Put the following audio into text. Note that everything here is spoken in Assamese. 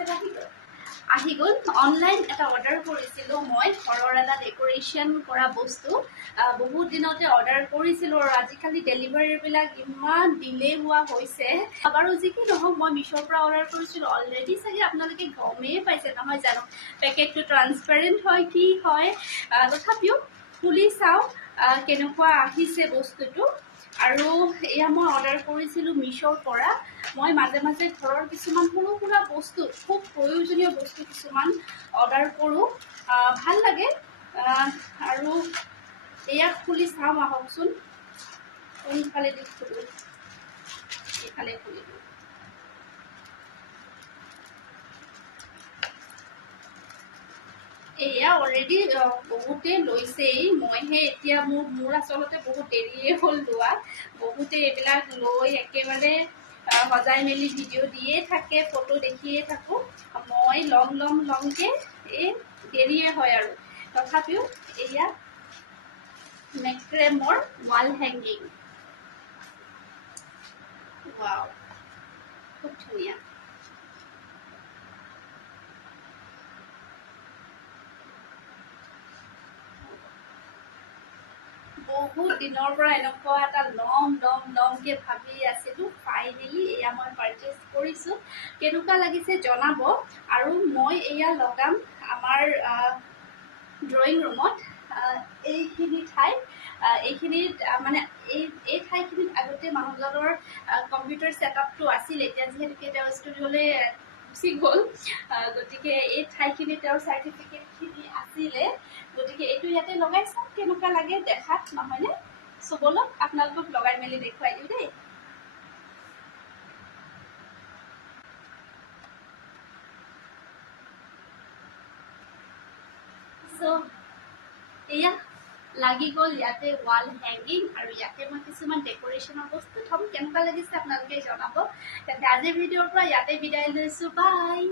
আহি গ'ল অনলাইন এটা অৰ্ডাৰ কৰিছিলোঁ মই ঘৰৰ এটা ডেকোৰেশ্যন কৰা বস্তু বহুত দিনতে অৰ্ডাৰ কৰিছিলোঁ আৰু আজিকালি ডেলিভাৰীবিলাক ইমান ডিলে হোৱা হৈছে বাৰু যি কি নহওক মই মিছ'ৰ পৰা অৰ্ডাৰ কৰিছিলোঁ অলৰেডি চাগে আপোনালোকে গমেই পাইছে নহয় জানো পেকেটটো ট্ৰান্সপাৰেণ্ট হয় কি হয় তথাপিও খুলি চাওঁ কেনেকুৱা আহিছে বস্তুটো আৰু এয়া মই অৰ্ডাৰ কৰিছিলোঁ মিছ'ৰ পৰা মই মাজে মাজে ঘৰৰ কিছুমান সৰু সুৰা বস্তু খুব প্ৰয়োজনীয় বস্তু কিছুমান অৰ্ডাৰ কৰোঁ ভাল লাগে আৰু এয়া খুলি চাওঁ আহকচোন কোনফালেদি খোলোঁ এইফালে খুলি দিওঁ এয়া অলৰেডি বহুতে লৈছেই মইহে এতিয়া মোৰ আচলতে বহুত দেৰিয়ে হ'ল লোৱা বহুতে এইবিলাক লৈ একেবাৰে সজাই মেলি ভিডিঅ' দিয়ে থাকে ফটো দেখিয়ে থাকোঁ মই লংকৈ এই দেৰিয়ে হয় আৰু তথাপিও এয়া মেক্ৰেমৰ ৱাল হেংগিং ৱাও খুব ধুনীয়া বহুত দিনৰ পৰা এনেকুৱা এটা লমকৈ ভাবি আছিলোঁ ফাইনেলি এয়া মই পাৰচেজ কৰিছোঁ কেনেকুৱা লাগিছে জনাব আৰু মই এয়া লগাম আমাৰ ড্ৰয়িং ৰুমত এইখিনি ঠাইত এইখিনিত মানে এই ঠাইখিনিত আগতে মানুহজনৰ কম্পিউটাৰ ছেটআপটো আছিল এতিয়া যিহেতুকে তেওঁ ষ্টুডিঅ'লৈ গুচি গ'ল গতিকে এই ঠাইখিনি তেওঁৰ চাৰ্টিফিকেটখিনি আছিলে গতিকে এইটো ইয়াতে লগাই চাওঁ কেনেকুৱা লাগে দেখাত নহয়নে চবলক আপোনালোকক লগাই মেলি দেখুৱাই দিওঁ দেই এয়া লাগি গ'ল ইয়াতে ৱাল হেংগিং আৰু ইয়াতে মই কিছুমান ডেকোৰেশ্যনৰ বস্তু থ'ম কেনেকুৱা লাগিছে আপোনালোকে জনাব তেন্তে আজিৰ ভিডিঅ'ৰ পৰা ইয়াতে বিদায় লৈছোঁ বাই